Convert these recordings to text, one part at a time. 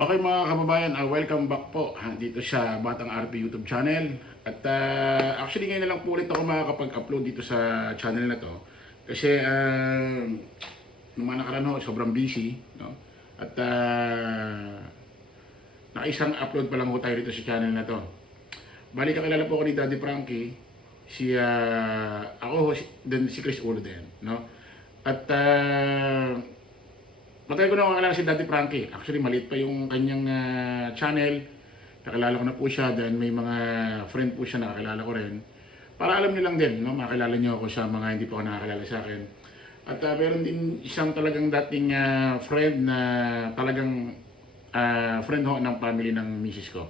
Okay mga kababayan, welcome back po dito sa Batang RP YouTube channel. At actually ngayon na lang po ulit ako makakapag-upload dito sa channel na to. Kasi nung mga nakaraan ho, sobrang busy. No? At nakaisang upload pa lang ho tayo dito sa channel na to. Bali kakilala po ako ni Daddy Frankie. Ako then si Chris Ulo din. No? At matagal ko na kakilala si Daddy Frankie. Actually, maliit pa yung kanyang channel. Nakilala ko na po siya. Then may mga friend po siya na nakakilala ko rin. Para alam niyo lang din, no? Makilala niyo ako sa mga hindi pa ako nakakilala sa akin. At meron din isang talagang dating friend na talagang friend ho ng family ng misis ko.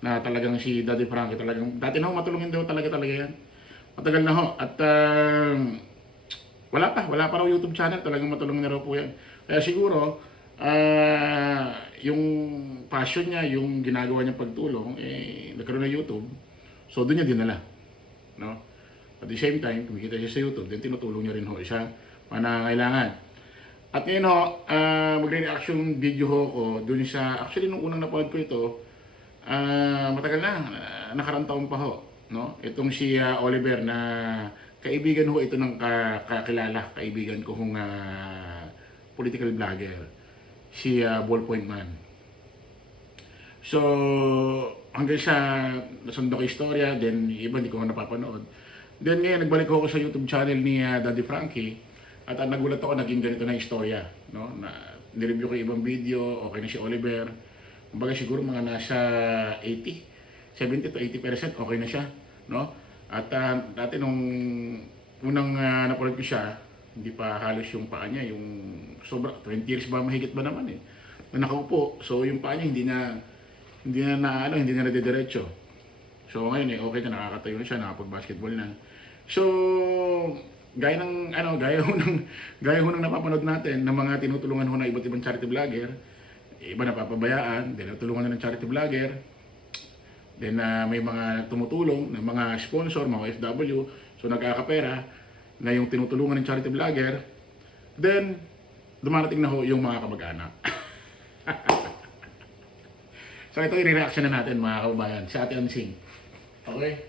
Na talagang si Daddy Frankie talagang, dati na ho matulungin daw talaga yan. Matagal na ho. At wala pa raw YouTube channel. Talagang matulungin na raw po yan. Kaya siguro, yung passion niya, yung ginagawa niyang pagtulong, nagkaroon ng YouTube. So, doon niya dinala. No? At the same time, kumikita siya sa YouTube, then tinutulong niya rin ho siya manangailangan. At ngayon ho, magre-reaction video ho ko doon sa, actually nung unang napanood ko ito, matagal na, nakarang taon pa ho. No? Itong si Oliver na kaibigan ho ito ng kakilala, kaibigan ko hong political vlogger, si Ballpoint Man. So, hanggang sa nasundo ko istorya, then iba hindi ko napapanood. Then ngayon, nagbalik ako sa YouTube channel ni Daddy Frankie at nagulat ako, naging ganito na istorya. No? Na, nireview ko ibang video, okay na si Oliver. Kumbaga siguro mga nasa 70 to 80% okay na siya. No? At dati nung unang napanood ko siya, hindi pa halos yung paa niya, yung sobra 20 years ba mahigit ba naman na nakaupo. So yung paa niya hindi na nadediretso. So ngayon okay na, nakakatayo na siya, nakapag-basketball na. So gaya ho ng napapanood natin ng mga tinutulungan ho na iba't ibang charity vlogger, iba napapabayaan, then natulungan na ng charity vlogger. Then may mga tumutulong ng mga sponsor, mga OFW, so nagkakapera na yung tinutulungan ng charity vlogger. Then dumarating na ho yung mga kamag-anak. So ito i-reaction na natin mga kababayan sa Ate Ansing. Okay?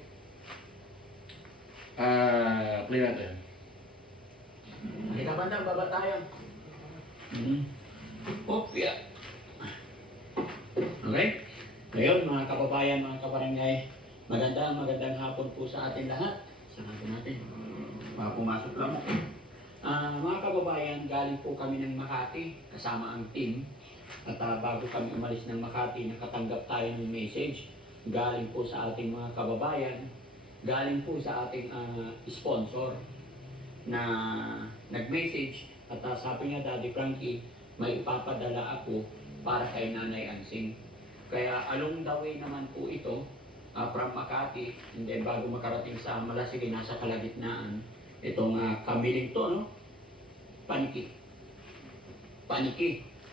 Play natin. Halika bandang, baba tayo. Yeah. Okay? Ngayon mga kababayan, mga kabarangay, magandang hapon po sa ating lahat. Samahan natin. Pumasok lang. Mga kababayan, galing po kami ng Makati kasama ang team. At bago kami umalis ng Makati, nakatanggap tayo ng message galing po sa ating mga kababayan, galing po sa ating sponsor na nag-message at sabi niya, Daddy Frankie, may ipapadala ako para kay Nanay Ansing. Kaya along the way naman po ito, from Makati, and then bago makarating sa Malasigi, nasa kalagitnaan, itong kamiling to, no? Paniki.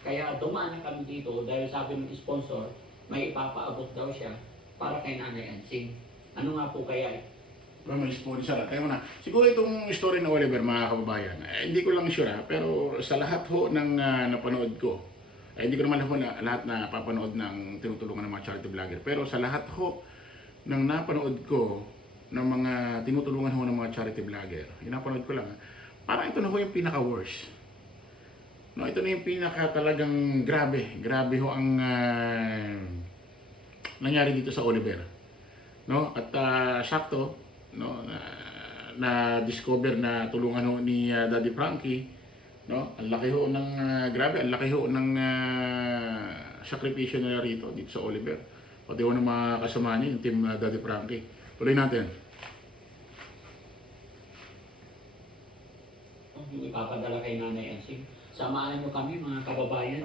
Kaya dumaan na kami dito dahil sabi ng sponsor, may ipapaabot daw siya para kay Nanay Ansing. Ano nga po kaya May sponsor. Tayo na. Siguro itong story ng Oliver mga kababayan, hindi ko lang sure pero sa lahat ho ng napanood ko, hindi ko naman ho na lahat na papanood ng tinutulungan ng mga charity vlogger, pero sa lahat ho ng napanood ko ng mga tinutulungan ho ng mga charity vlogger, napanood ko lang, parang ito na ho yung pinaka-worst. No, ito na yung pinaka talagang grabe ho ang nangyari dito sa Oliver. No? At sakto, no, na discover na tulungan ho ni Daddy Frankie, no? Ang laki ho ng grabe, ang laki ho ng sakripisyo nila rito dito sa Oliver. Pati ho ng mga kasama niya, yung team Daddy Frankie. Tuloy natin. yung ipapadala kay Nanay Ansing? Samahan nyo kami mga kababayan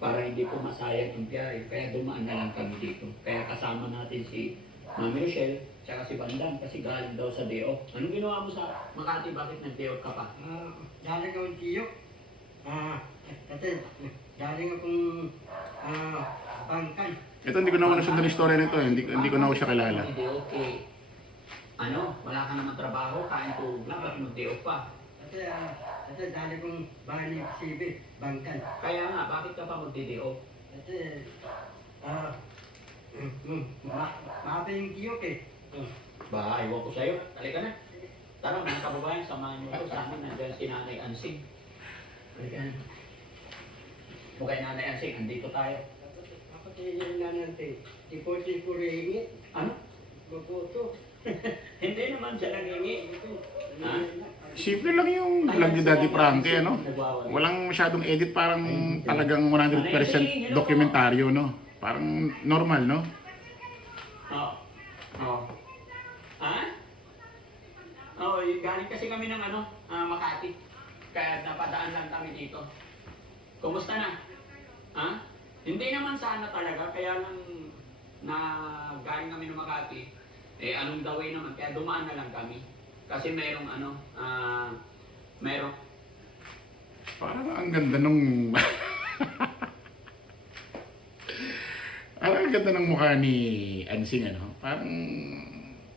para hindi po masayang ang biyahe. Kaya dumaan na lang kami dito. Kaya kasama natin si Mami Rochelle tsaka si Bandang kasi galing daw sa day off. Anong ginawa mo sa Makati? Bakit nag-day off ka pa? Galing akong tiyo. Kasi galing akong bangkan. Ito hindi ko na nasundan yung story nito, hindi ko na siya kilala. Hindi okay. Ano? Wala ka naman trabaho, kain tulog lang, bakit mag-day off pa? Kasi galing akong bahay ni CB, bangkan. Kaya nga, bakit ka pa mag-day off? Kasi, mahaba yung kiyok eh. Ba, iwan ko sa'yo. Halika na. Tara mga kababayan, samahan niyo ito sa amin. Nandiyan si Nanay Ansing. Halika na. Mukha yung Nanay Ansing, andito tayo. Dapat yung nanante, di ko ringi, Ano? mabuto. Hindi naman siya nangingi. Ha? Simple lang yung vlog ni Daddy Frankie, ano? Walang masyadong edit, parang talagang 100% dokumentaryo, no? Parang normal, no? Oo. Oo. Ha? Oo, galing kasi kami ng Makati. Kaya napadaan lang kami dito. Kumusta na? Ha? Hindi naman sana talaga, kaya lang na galing kami ng Makati. Eh, anong the way naman, kaya dumaan na lang kami. Kasi merong merong Parang ang ganda nung... Parang ang ganda ng mukha ni Ansing, ano? Parang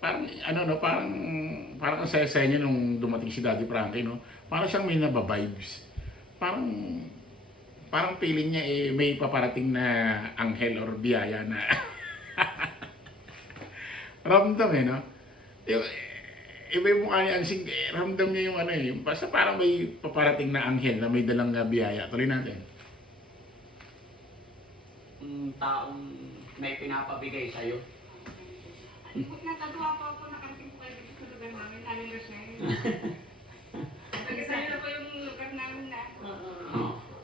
parang ang saya-saya niya nung dumating si Daddy Frankie, no? Parang siyang may naba-vibes. Parang feeling niya may paparating na anghel or biyaya na ramdam, no? Iba yung mukha ni Ansing, ramdam niya yung basta parang may paparating na anghel na may dalang biyaya. Tuloy natin. taong may pinapabigay sa'yo. Natagawa po ako, nakarating po kayo dito sa lugar namin, aling Rochelle. Nag-isayo na po yung lugar namin na.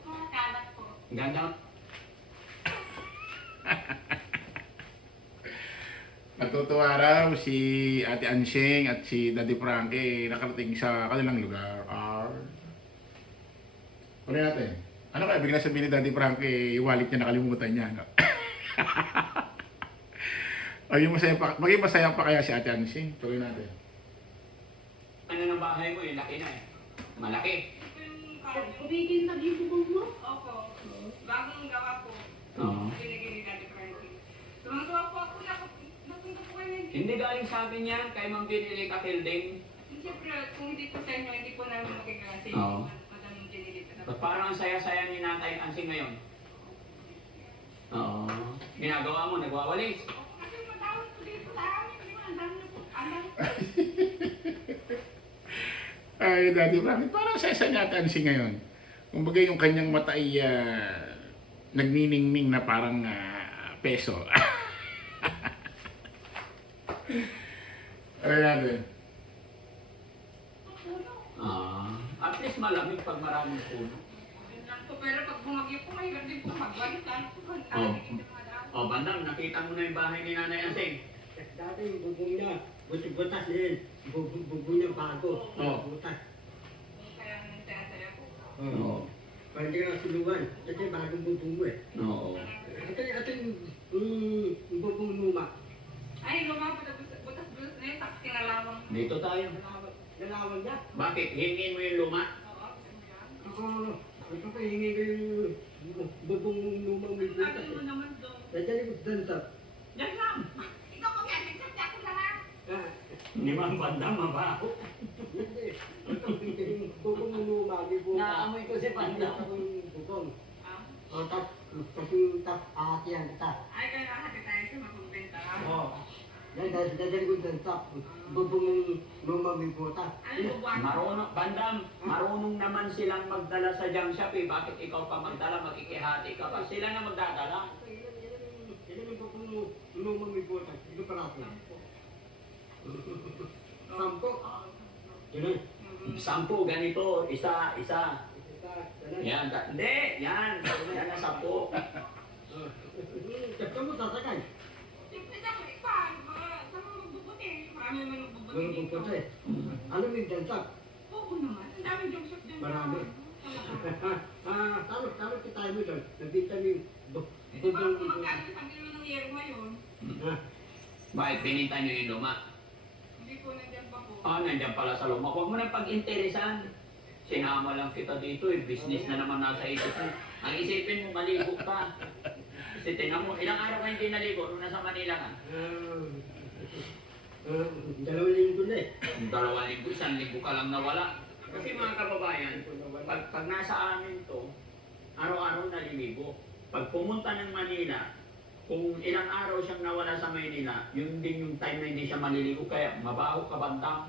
Mga kalat po. Ganda. Natutuwa raw si Ate Ansing at si Daddy Frankie nakarating sa kanilang lugar. Ano natin? Ano kaya bigla sabihin ni Daddy Frankie, yung wallet niya nakalimutan niya, no? Ay, maging masaya pa kaya si Ate Ansing? Tuloy natin. Ano ng bahay mo, laki na eh. Malaki. Ito yung parang Kumigil na dito mo? opo. Bagong gawa po. Oo. Binigay ni Daddy Frankie. Tumagawa po ako na napunta po kayo. Hindi galing sa akin yan, kay Ma'am Binili Kakilding. Siyempre, kung hindi po sa inyo, hindi po namin makikasi. Oo. Madam Jenilita na Ba't parang ang saya-saya ni Nanay Ansing ngayon? Oo. Ginagawa mo, nagwawalis. Kasi matawag po dito sa amin. Di ba? Ang dami na po. Ang dami. Ay, Daddy Frankie, parang saya ni Ate Ansing ngayon. Kumbaga yung kanyang mata ay nagniningning na parang peso. Ano natin? At least malamig pag maraming puno. Yun lang po. Pero pag bumagyo po, mahirap din po magwalit. Lalo po kung Oo. hindi yung mga dami. O, Bandam, nakita mo na yung bahay ni Nanay Ansing. Dati yung bubong niya, butas din. Bubong niya bago. Oo. Butas. Kaya nang saya-saya po. Oo. Parang hindi ka sulugan. Kasi bagong bubong mo eh. Oo. Ito yung bubong luma. Ay, lumapit na butas-butas na yun. Tapos kinalawang. Dito tayo. Nalawan niya. Bakit? Hingin mo yung luma? Oo, kasi yan. Ako pa hingi ko yung bubong luma may butas Sabi mo eh. naman doon. Nandiyan yung danta. Yan lang. Ikaw mo yan. Nagsabi ako lahat. Hindi man Bandam, mabaho. Hindi. Yung bubong luma may butas. Naamoy ko si Bandam. Ako yung bubong. Ah. Kasi atiyan kita. Ay, kaya nakati tayo sa makumbenta. Oo. Nandiyan ko danta. Bubong luma may butas. Ano buwan? Marunong, Bandam, marunong naman silang magdala sa junk shop eh. Bakit ikaw pa magdala? Makikihati ka pa. Sila na magdadala. Yan yung bubong luma may butas. Ito pala ako. Sampo. Ganun. Sampu, ganito. Isa. Yan. Hindi. Yan. Yan ang sampu. Tapos mo sasakay. Siyempre sa akin, paano ba? Saan mo magbubuti? Marami naman magbubuti Ganun dito. po eh. Ano may danta? Oo naman. Ang daming junk shop dyan. Marami. Tama kita tayo mo doon. Nabita mo yung Di ba kung magkano isang kilo ng yero ngayon? Bakit pininta nyo yung luma? Hindi po nandiyan pa po. Nandiyan pala sa luma. Huwag mo nang pag-interesan. Sinama lang kita dito eh. Business na naman nasa isip mo. Ang isipin mo, maligo ka. Kasi tinan mo, ilang araw ka hindi naligo nung nasa Manila ka? 2 linggo na eh. 2 linggo, 1 linggo ka lang nawala. Kasi mga kababayan, pag nasa amin to, araw-araw naliligo. Pag pumunta ng Manila, kung ilang araw siyang nawala sa Maynila, yun din yung time na hindi siya maliligo. Kaya mabaho ka bandang.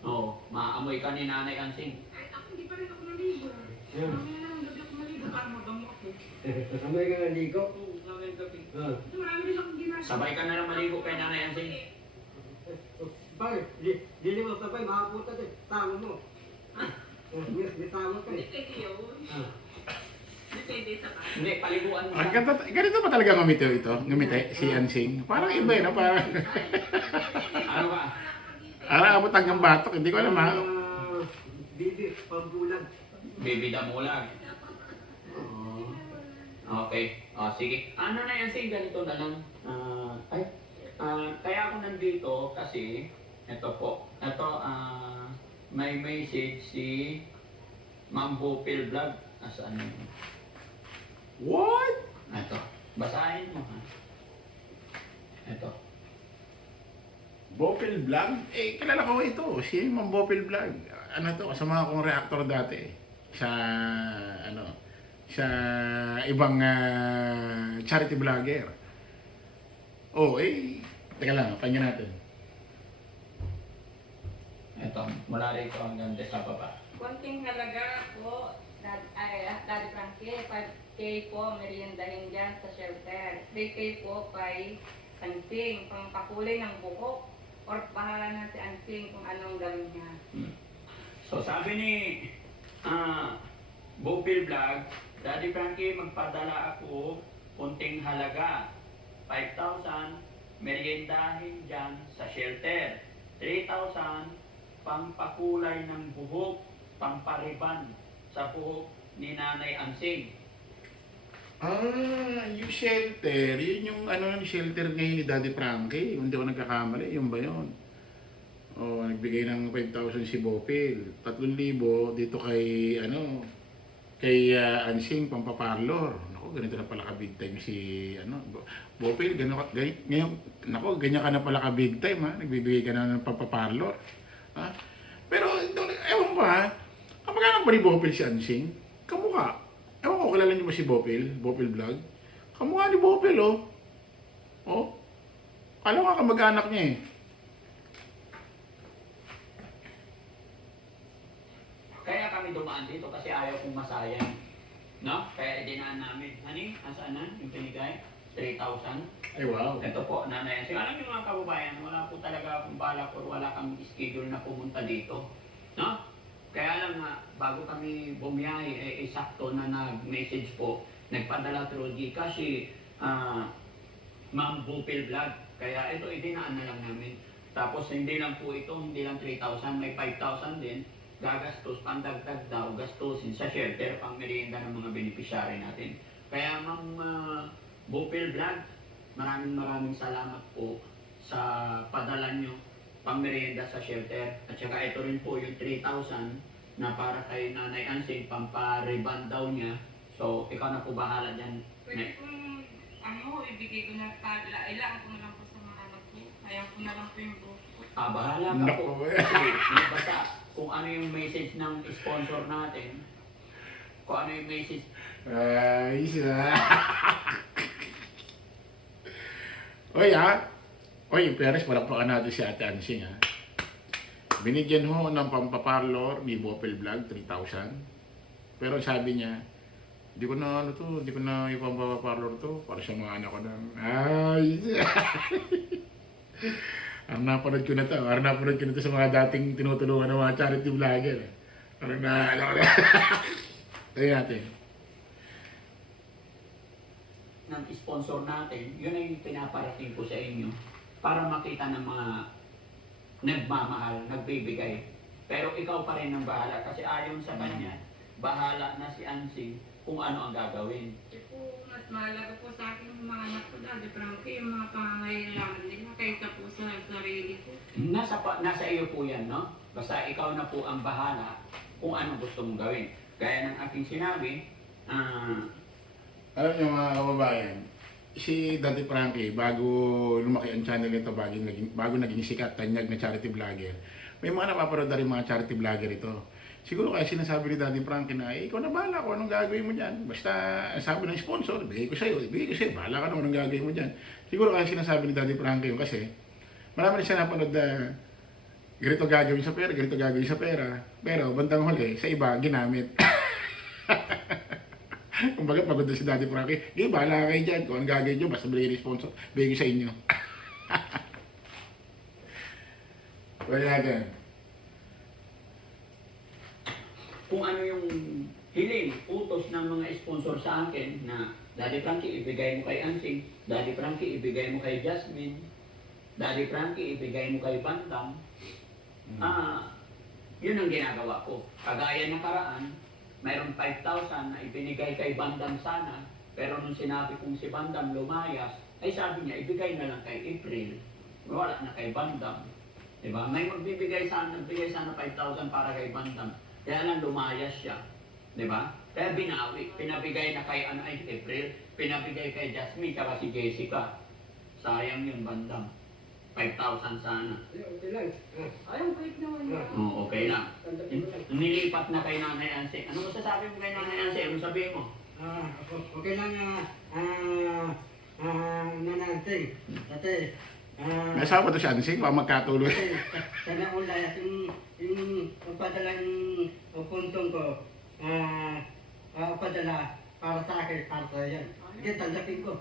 Oo, maamoy ka ni Nanay Ansing. Kahit ako, hindi pa rin ako naligo. Yeah. Mamaya na lang gabi ako maligo para mabango ako. Kamay ka naligo. Oo, mamaya gabi. Ah. Ito, marami rin akong ginagawa. Sabay ka na lang maligo kay Nanay Ansing. Pare, dili mo sabay, makapunta din. Tama mo. May tama ka Hindi eh. pwede yun. Ah. Hindi pwede sa bahay. Hindi, paliguan mo Ang siya. ganito ba talaga ngumiti ito? Ngumiti, si Ansing. Parang iba eh, no? Parang, Ano ba? abot hanggang batok. Hindi ko alam ha. Ah, Bibi, pambulag. Baby damulag. Oo. Okay. Sige. Ano na yan, ganito na lang. Kaya ako nandito kasi, ito po, may message si Ma'am Bopil Vlog. Asaan yun? What? Ito. Basahin mo ha. Ito. Bopil Vlog? Eh, kilala ko ito. Si Ma'am Bopil Vlog. Ano to? Kasama kong reactor dati. Sa, sa ibang charity vlogger. Oh, teka lang, pakinggan natin. Ito. Mula rito hanggang sa baba. Konting halaga po, Daddy Frankie, 5K po, meriendahin dyan sa shelter. 3K po kay Ansing, pangpakulay ng buhok. Or bahala na si Ansing kung anong gawin niya. So sabi ni Bopil Vlog, Daddy Frankie, magpadala ako kunting halaga. 5,000, meriendahin dyan sa shelter. 3,000, pampakulay ng buhok, pampariban sa buhok ni Nanay Ansing. Yung shelter, yun yung shelter ngayon ni Daddy Frankie. Hindi ako nagkakamali, yun ba yun? Oh, nagbigay ng 5,000 si Bopil. 3,000 dito kay, kay Ansing, pampaparlor. Naku, ganito na pala ka big time si, Bopil, ganyan ka na pala ka big time, ha? Nagbibigay ka na ng pampaparlor. Ha? Pero, ewan ko ha, kapag ba ni Bopil si Ansing? Kamukha. Ewan ko, kilala niyo ba si Bopil? Bopil Vlog? Kamukha ni Bopil, oh. Oh. Kala nga kamag-anak niya eh. Kaya kami dumaan dito kasi ayaw kong masayang. No? Kaya idinaan namin. Hani? Asaan na? Yung pinigay? 3,000. Ay, wow. Ito po, Nanay Ansing. Alam niyo mga kababayan, wala po talaga akong balak or wala kang schedule na pumunta dito. No? Kaya lang nga, bago kami bumiyahe, sakto na nag-message po. Nagpadala through Gcash si Ma'am Bopil Vlog. Kaya ito, idinaan na lang namin. Tapos hindi lang po ito, hindi lang 3,000, may 5,000 din. Gagastos, pandagdag daw, gastusin sa shelter, pang merienda ng mga beneficiary natin. Kaya Ma'am Bopil Vlog, maraming salamat po sa padala nyo pang merienda sa shelter. At saka ito rin po yung 3,000 na para kay Nanay Ansing, pampariban daw niya. So, ikaw na po bahala dyan. Pwede kong, ibigay ko na pala. Ilaan ko na lang po sa mga anak ko. Kaya ko na lang po yung buhok ko. Bahala ka po. Naku. Kasi, basta kung ano yung message ng sponsor natin, kung ano yung message. Ay, isa. Oy, Oy, Peres, palakpakan natin si Ate Ansing, ha. Binigyan ho ng pampaparlor ni Bopil Vlog, 3,000. Pero sabi niya, hindi ko na yung pampaparlor to, para sa mga anak ko na. Ay, ang napanood ko na to sa mga dating tinutulungan ng mga charity vlogger. Tayo natin. Ng sponsor natin, yun ay pinaparating ko sa inyo para makita ng mga nagmamahal, nagbibigay. Pero ikaw pa rin ang bahala kasi ayon sa kanya, bahala na si Ansing kung ano ang gagawin. Kasi po, mas mahalaga po sa akin yung mga anak ko, Daddy Frankie, yung mga pangangailangan nila kaysa po sa sarili ko. Nasa iyo po yan, no? Basta ikaw na po ang bahala kung ano gusto mong gawin. Gaya ng aking sinabi, Alam niyo mga kababayan, si Daddy Frankie, bago lumaki ang channel nito, bago naging sikat, tanyag na charity vlogger, may mga napapanood na rin mga charity vlogger ito. Siguro kaya sinasabi ni Daddy Frankie na, ikaw na bahala kung anong gagawin mo dyan. Basta, sabi ng sponsor, ibigay ko sa'yo, bahala ka na kung anong gagawin mo dyan. Siguro kaya sinasabi ni Daddy Frankie yun kasi, marami na siya napanood na ganito gagawin sa pera, ganito gagawin sa pera. Pero bandang huli, sa iba, ginamit. Kumbaga, pagod na si Daddy Frankie, bahala kayo dyan, kung anong gagawin nyo, basta bigay ng sponsor, bigay ko sa inyo. Wala natin. Kung ano yung hiling, utos ng mga sponsor sa akin na Daddy Frankie, ibigay mo kay Ansing, Daddy Frankie, ibigay mo kay Jasmine, Daddy Frankie, ibigay mo kay Bandam. Yun ang ginagawa ko. Kagaya ng karaan, mayroon 5,000 na ibinigay kay Bandam sana, pero nung sinabi kong si Bandam lumayas, ay sabi niya, ibigay na lang kay April. Wala na kay Bandam. Diba? May nagbigay sana 5,000 para kay Bandam. Kaya lang lumayas siya. Diba? Kaya binawi. Pinabigay na kay April, pinabigay kay Jasmine, kaya si Jessica. Sayang yun, Bandam. 5,000 sana. Okay lang. Ay, ang bait naman niya. Okay lang. Nilipat na kay Nanay Anse. Ano masasabi mo kay Nanay Anse? Ano sabihin mo? Okay lang nananting. Dati, May asawa to si Ansing, baka magkatuloy. sana ulayas yung padala ng puntong ko, padala para sa akin, para sa yan. Sige, tanggapin ko.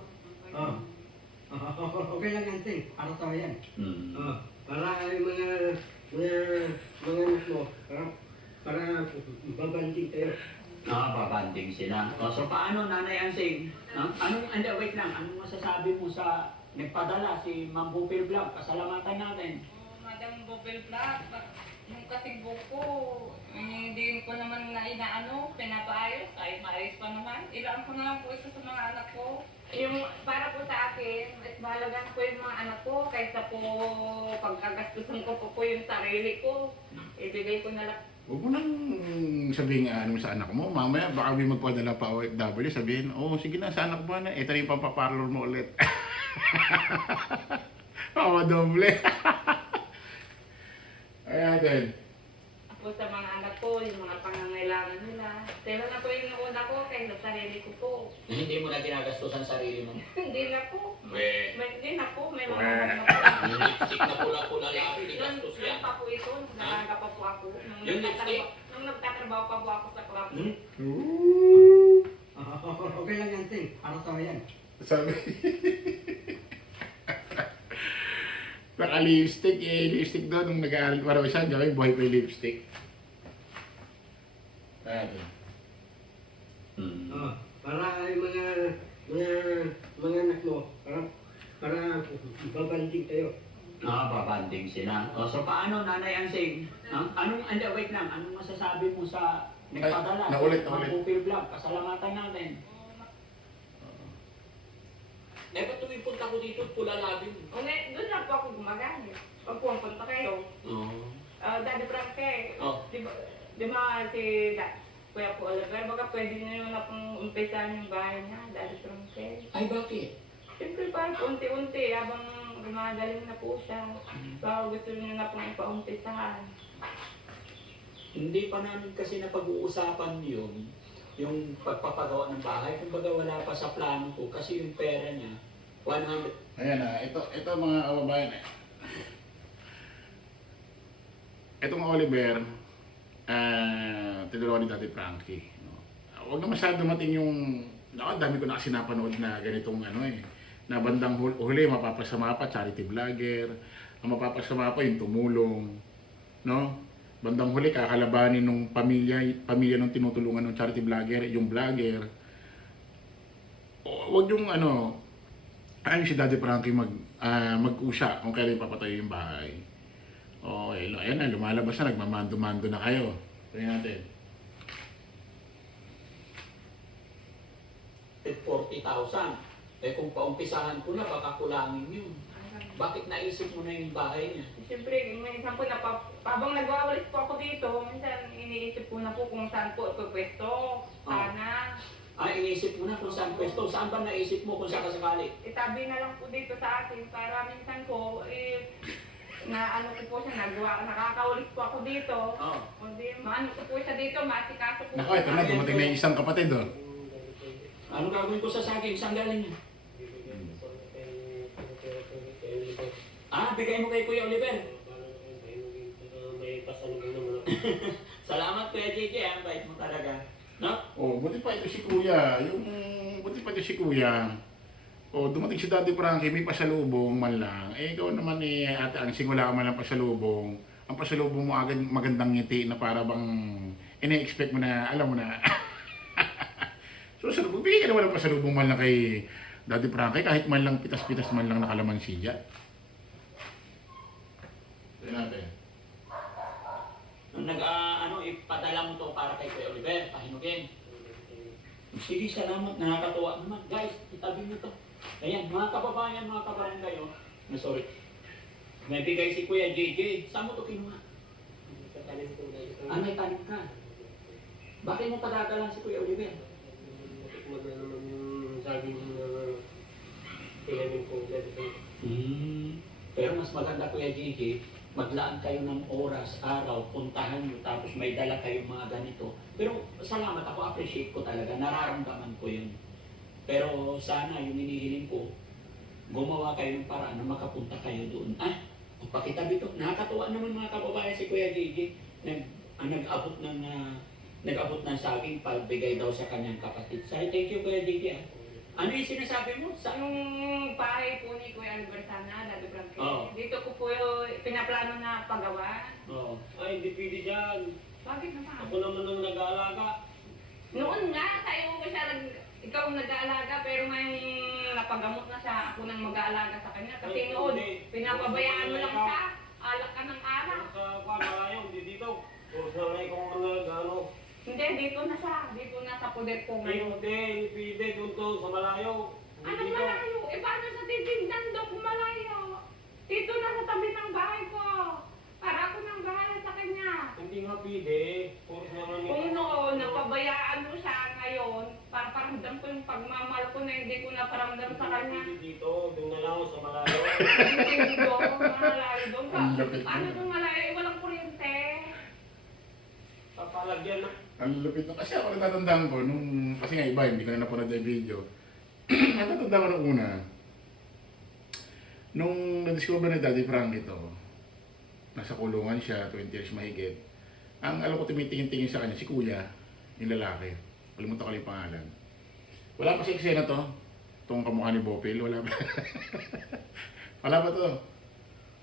Okay lang anting, para sa yan. Para yung mga anak mo, para babanting kayo. Babanding sila. So paano, Nanay Ansing? Wait lang. Anong masasabi mo sa nagpadala si Ma'am Bupil Vlog? Pasalamatan natin. Madam Bobel Black, yung kasing buko, hindi ko naman na inaano, pinapaayos, ay maayos pa naman. Ilaan ko na lang po ito sa mga anak ko. Yung para po sa akin, mas mahalaga po yung mga anak ko, kaysa po pagkagastusan ko po yung sarili ko. Ibigay ko na lang. Huwag mo nang sabihin ano sa anak mo, mamaya baka may magpadala pa OFW, sabihin, sige na, sa anak mo na, ito na yung pampaparlor mo ulit. Doble. Ayan din. Ako sa mga anak ko, yung mga pangangailangan nila. Pero na po yung una ko, kaysa sarili ko po. Hindi mo na ginagastusan sarili mo. Hindi na po. Hindi na po, may mga Weh. anak na po. Yung lipstick na pula-pula lang, ginastos Yung yan. pa po ito, nalaga pa po ako. Yung lipstick? Nung nagtatrabaho pa po ako sa club. Okay lang anting, para sa yan. Sabi. Naka-lipstick, lipstick doon nung nag-aaral pa raw siya, gawin buhay pa yung lipstick. Ayan. Para yung mga anak mo, para babanting kayo. Babanding sila. So paano, Nanay Ansing? Wait lang. Anong masasabi mo sa nagpadala? Naulit. Ma'am Bupil Vlog, pasalamatan natin. Ba't tumipunta ko dito, pula labing? Doon lang po ako gumagamit. Pag pumunta kayo, Daddy Frankie, di ba si Kuya po Oliver, baka pwede nyo na pong umpisahan yung bahay niya, Daddy Frankie. Ay, bakit? Siyempre parang unti-unti, habang gumagaling na po siya, baka gusto nyo na pong ipaumpisahan. Hindi pa namin kasi napag-uusapan yun, yung pagpapagawa ng bahay. Kumbaga wala pa sa plano ko kasi yung pera niya, 100. Ayan ito mga kababayan. Itong Oliver, tinulungan ni Daddy Frankie. No? Huwag na masyado dumating yung, dami ko na kasi napanood na ganitong na bandang huli, mapapasama pa, charity vlogger, ang mapapasama pa yung tumulong, no? Bandang huli, kakalabanin ng pamilya nung tinutulungan ng charity vlogger, yung vlogger. Huwag yung ayun si Daddy Frankie mag-usya kung kailan papatayo yung bahay. Ayan na, lumalabas na, nagmamando-mando na kayo. Tingnan natin. 40,000. Kung paumpisahan ko na, baka kulangin yun. Bakit naisip mo na yung bahay niya? Siyempre, minsan po, habang nagwawalis po ako dito, minsan iniisip ko na po kung saan po ito pwesto. Sana. Iniisip mo na kung saan pwesto. Saan ba naisip mo kung saan kasakali? Itabi na lang po dito sa akin para minsan po, na ano ko po siya, nakakaulit po ako dito. Oh. Kundi maano ko po siya dito, matikaso po. Nako, ito na, dumating na yung isang kapatid, oh. Ano gagawin ko sa saging? Saan galing niya? Ah, bigay mo kay Kuya Oliver. May pasalubong naman ako. Salamat Kuya JJ, ang bait mo talaga. No? Oh, buti pa ito si Kuya. Buti pa ito si Kuya. Oh, dumating si Daddy Frankie, may pasalubong man lang. Eh, ikaw naman eh, ate Ansing, wala ka man lang pasalubong. Ang pasalubong mo agad magandang ngiti na para bang ine-expect mo na, alam mo na. So, bigay ka naman ng pasalubong man lang kay Daddy Frankie, kahit man lang pitas-pitas man lang nakalamansi dyan. Tignan natin. Nung ipadala mo to para kay Kuya Oliver, pahinugin. Sige, salamat. Nakakatuwa naman. Guys, itabi mo to. Ayan, mga kababayan, mga kabarangay, oh. Sorry. May bigay si Kuya JJ. Saan mo to kinuha? Sa talim ko dahil ito. Ah, may tanim ka. Bakit mo padadalan si Kuya Oliver? Natikman na naman yung saging na tinamin ko dahil ito. Pero mas maganda Kuya JJ, maglaan kayo ng oras, araw, puntahan nyo, tapos may dala kayong mga ganito. Pero salamat, ako appreciate ko talaga, nararamdaman ko yun. Pero sana yung hinihiling ko, gumawa kayo ng paraan na makapunta kayo doon. Ah, pakitabi to. Nakakatuwa naman mga kababayan si Kuya JJ. Nag-abot ng saging pagbigay daw sa kanyang kapatid. Say, thank you Kuya JJ. Ah. Ano yung sinasabi mo? Yung bahay po ni Kuya Albert sana, Daddy Frankie. Oo. Dito ko po yung pinaplano na pagawa. Oh. Ay, hindi pwede dyan. Bakit naman? Ako naman ang nag-aalaga. Noon nga, tayo ko siya, ikaw ang nag-aalaga, pero ngayong napagamot na siya, ako nang mag-aalaga sa kanya. Kasi Ay, noon, hindi. pinapabayaan mo lang siya, alak ka ng araw. Sa pamalayo, hindi dito. Puro sa may kong mga ano. Hindi, dito na siya, dito na sa pudet ko ngayon. Hindi, pwede doon to sa malayo. Hindi Anong dito. malayo? Eh, paano sa titindan daw kung malayo? Dito na sa tabi ng bahay ko. Para ako nang bahala sa kanya. Hindi nga pwede. Puro sa mga Kung noon, napabayaan mo siya ngayon, para paramdam ko yung pagmamahal ko na hindi ko naparamdam sa kanya. Hindi dito, doon na lang ako sa malayo. Hindi doon, malayo doon. Ang lapit Paano mo. kung malayo? Eh, walang kuryente. Papalagyan na. Ang lupit na. Kasi ako natatandaan ko, kasi nga iba, hindi ko na napanood yung video. Natatandaan ko nung una, nung na-discover ni Daddy Frank ito, nasa kulungan siya, 20 years mahigit. Ang alam ko tumitingin-tingin sa kanya, si Kuya, yung lalaki. Kalimutan ko lang yung pangalan. Wala pa sa eksena to. Itong kamukha ni Bopil, wala pa. Wala pa to.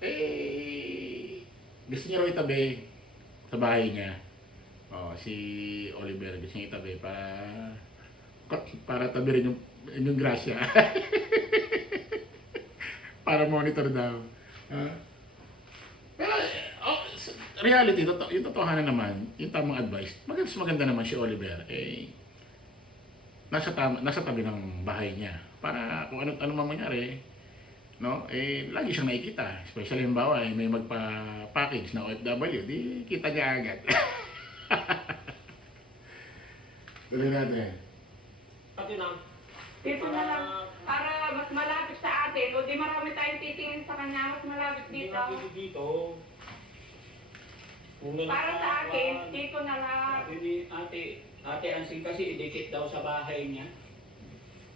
Eh, gusto niya raw itabi sa bahay niya. Oh, si Oliver gusto niya itabi para tabi rin yung grasya. Para monitor daw. Pero, reality, yung totohanan naman, yung tamang advice, maganda naman si Oliver, eh, nasa tabi ng bahay niya. Para kung ano man mangyari, no, eh, lagi siyang nakikita. Especially yung bawa, eh, may magpa-package na OFW, di kita niya agad. Tuloy natin. Pati na. Dito na lang. Para mas malapit sa atin. O di marami tayong titingin sa kanya, mas malapit Hindi dito. nga pwede dito. Para sa akin, dito na lang. Ate Ansing kasi idikit daw sa bahay niya.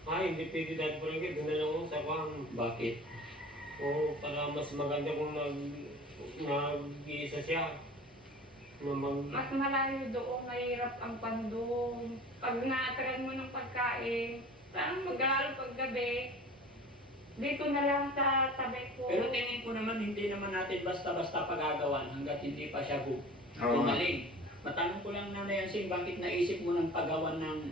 Ay, hindi pwede dahil po rin. Doon na lang ako sa kwang. Bakit? Oo, para mas maganda kung nag-iisa siya. Mas malayo doon, mahirap ang pandong. Pag naatagan mo ng pagkain, parang mag-aaral paggabi. Dito na lang sa tabi ko. Pero tingin ko naman, hindi naman natin basta-basta pagagawan hanggat hindi pa siya gumaling. Matanong ko lang Nanay Ansing, bakit naisip mo ng paggawan ng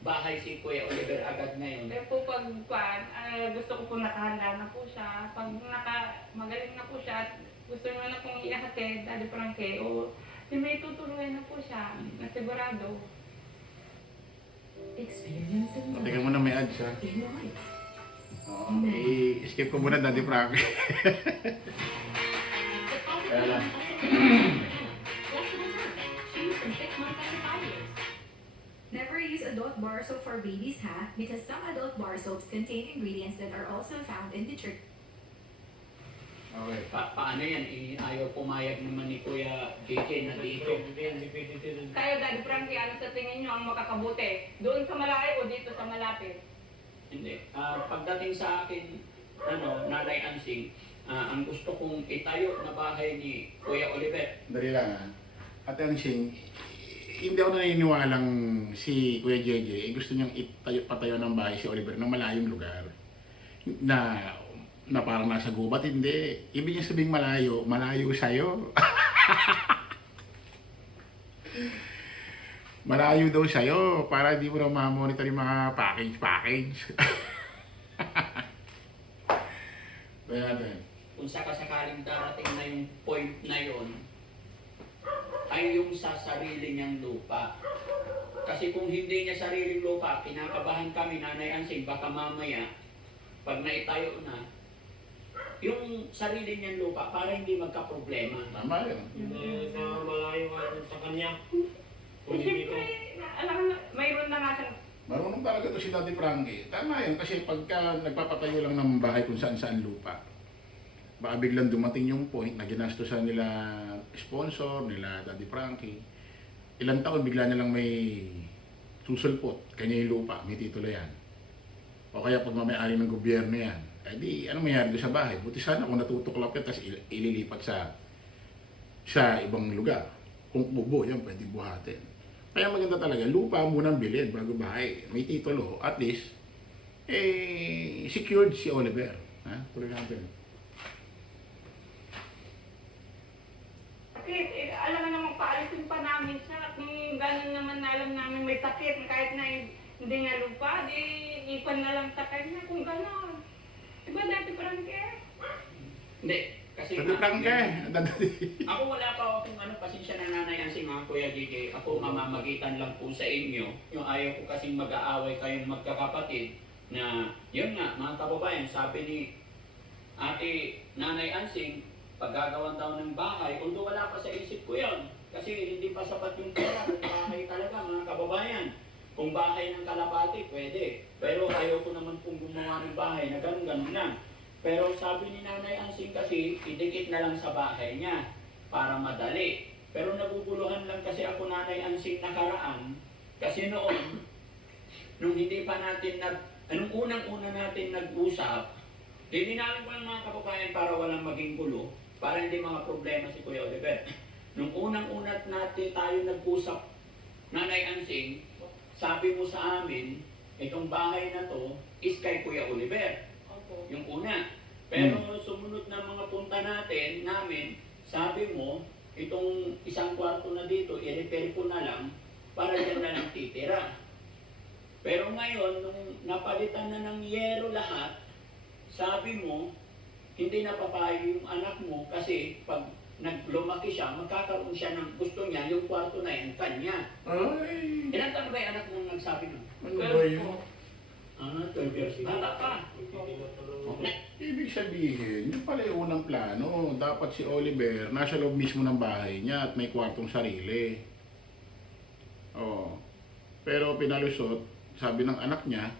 bahay si Kuya Oliver agad ngayon? Kaya po gusto ko po nakahanda na po siya. Pag magaling na po siya, gusto niyo na pong ihatid, Daddy Frankie, o may tutuloy na po siya, na sigurado. Teka muna, may ads ha. I-skip ko muna Daddy Frank. Kaya lang. Never use adult bar soap for babies, ha? Because some adult bar soaps contain ingredients that are also found in detergent. Okay. Paano yan? Ayaw pumayag naman ni Kuya JJ na dito. Kayo, Daddy Frankie, ano sa tingin nyo ang makakabuti? Doon sa malayo o dito sa malapit? Hindi. Pagdating sa akin, Nanay Ansing, ang gusto kong itayo na bahay ni Kuya Oliver. Dali lang ha. At ang Sing, hindi ako naniniwalang si Kuya JJ, gusto niyang patayo ng bahay si Oliver ng malayong lugar. Na parang nasa gubat, hindi. Ibig niya sabing malayo, malayo sa'yo. Malayo daw sa'yo, para di mo na ma-monitor yung mga package. Kaya natin. Kung sakasakaling darating na yung point na yon, ay yung sa sarili niyang lupa. Kasi kung hindi niya sariling lupa, kinakabahan kami, Nanay Ansing, baka mamaya, pag naitayo na, yung sarili niyang lupa para hindi magka-problema. Tama yun. Sa malayo ka dun sa kanya. Eh, siyempre, alam na, mayroon na nga siyang Marunong talaga to si Daddy Frankie. Tama yun, kasi pagka nagpapatayo lang ng bahay kung saan-saan lupa, baka biglang dumating yung point na ginastosan nila sponsor, nila Daddy Frankie. Ilang taon bigla na lang may susulpot, kanya yung lupa, may titulo yan. O kaya pag mamayari ng gobyerno yan, eh di, ano mayari doon sa bahay? Buti sana kung natutuklap yan, tapos ililipat sa ibang lugar. Kung bubo yan, pwede buhatin. Kaya maganda talaga, lupa munang bilhin bago bahay. May titulo, at least, secured si Oliver. Ha? Tuloy natin. sakit. Alam na naman, paalisin pa namin siya. Kung gano'n naman na alam namin may sakit, kahit na hindi nga lupa, di ipan na lang sa kanya kung gano'n. Diba dati Frankie? Hindi. Kasi Daddy Frankie, ako wala pa akong pasensya na Nanay Ansing, mga Kuya DJ. Ako mamamagitan lang po sa inyo. Yung ayaw ko kasing mag-aaway kayong magkakapatid na, yun nga, mga kababayan, sabi ni Ate Nanay Ansing, paggagawan daw ng bahay, although wala pa sa isip ko yun. Kasi hindi pa sapat yung pera ng bahay talaga, mga kababayan. Kung bahay ng kalapati, pwede. Pero ayaw ko naman pong gumawa ng bahay na ganun-ganun lang. Pero sabi ni Nanay Ansing kasi, idikit na lang sa bahay niya para madali. Pero naguguluhan lang kasi ako, Nanay Ansing, nakaraan. Kasi noon, nung hindi pa natin anong unang-una natin nag-usap, namin ko ng mga kababayan para walang maging gulo, para hindi mga problema si Kuya Oliver. Nung unang-una natin tayo nag-usap, Nanay Ansing, sabi mo sa amin, itong bahay na to is kay Kuya Oliver. Opo. Yung una. Pero sumunod na mga punta namin, sabi mo, itong isang kwarto na dito, i-repair ko na lang para dyan na lang titira. Pero ngayon, nung napalitan na ng yero lahat, sabi mo, hindi na papayag yung anak mo kasi pag naglumaki siya, magkakaroon siya ng gusto niya, yung kwarto na yan, kanya. Ay, Ilan taon ba yung anak mo nagsabi nun? ano ba yun? 12 years. Bata pa. Ibig sabihin, yun pala yung unang plano. Dapat si Oliver, nasa loob mismo ng bahay niya at may kwartong sarili. Oh. Pero pinalusot, sabi ng anak niya,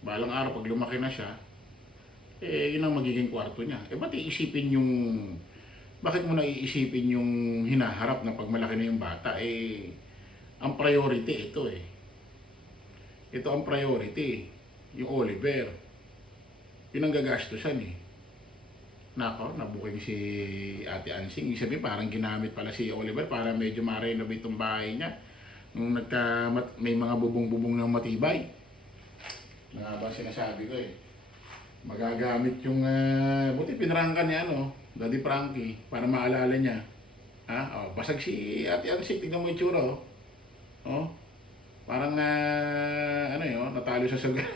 balang araw pag lumaki na siya, yun ang magiging kwarto niya. Ba't iisipin yung, bakit mo naiisipin yung hinaharap na pag malaki na yung bata? Ang priority ito Ito ang priority, yung Oliver. Yun ang gagastusan Nako, nabuking si Ate Ansing. Ibig sabihin, parang ginamit pala si Oliver para medyo ma-renovate itong bahay niya. Nung may mga bubong-bubong ng matibay. Na ba sinasabi ko magagamit yung, buti pinarangkan niya Daddy Frankie, para maalala niya. Basag si Ate Ansing, tignan mo yung tsura parang natalo sa saga.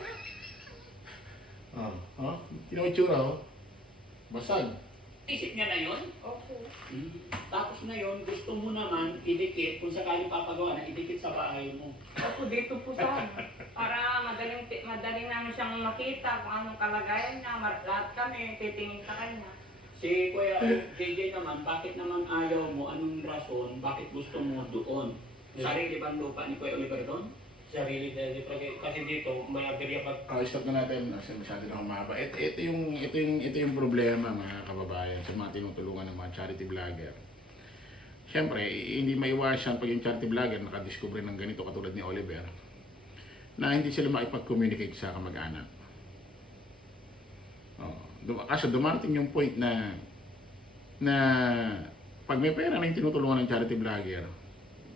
Tignan mo yung tsura basag. Isip niya na yun? Opo. Tapos ngayon, gusto mo naman idikit, kung sakaling papagawa na, idikit sa bahay mo. Opo, dito po sana. Para madaling namin siyang makita kung anong kalagayan niya. Lahat kami titingin sa kanya. Si Kuya JJ naman, bakit naman ayaw mo? Anong rason? Bakit gusto mo doon? Sarili bang lupa ni Kuya Oliver doon? sarili Daddy Frankie. Kasi dito, may aberya pag Stop na natin kasi masyado na humaba. Ito yung problema mga kababayan sa mga tinutulungan ng mga charity vlogger. Siyempre, hindi maiwasan pag yung charity vlogger nakadiscover ng ganito katulad ni Oliver na hindi sila makipag-communicate sa kamag-anak. Kaso dumarating yung point na pag may pera na yung tinutulungan ng charity vlogger,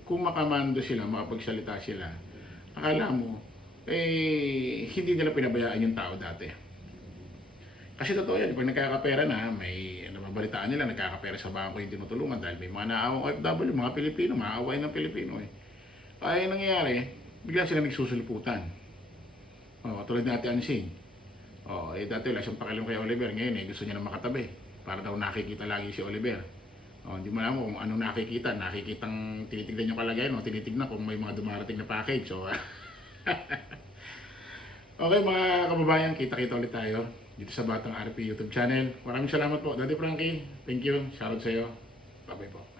kung makamando sila, makapagsalita sila, akala mo, hindi nila pinabayaan yung tao dati. Kasi totoo yan, pag nagkakapera na, may nababalitaan nila, nagkakapera sa bangko yung tinutulungan dahil may mga naawang OFW, mga Pilipino, maaaway ng Pilipino Kaya yung nangyayari, bigla sila nagsusuliputan. Katulad ni Ate Ansing. Dati wala siyang pakialam kay Oliver, ngayon gusto niya na makatabi para daw nakikita lagi si Oliver. Hindi mo alam kung anong nakikitang tinitignan yung kalagayan o tinitignan kung may mga dumarating na package. Okay mga kababayan, kita-kita ulit tayo dito sa Batang RP YouTube channel. Maraming salamat po, Daddy Frankie. Thank you. Shoutout sa iyo. Bye-bye po.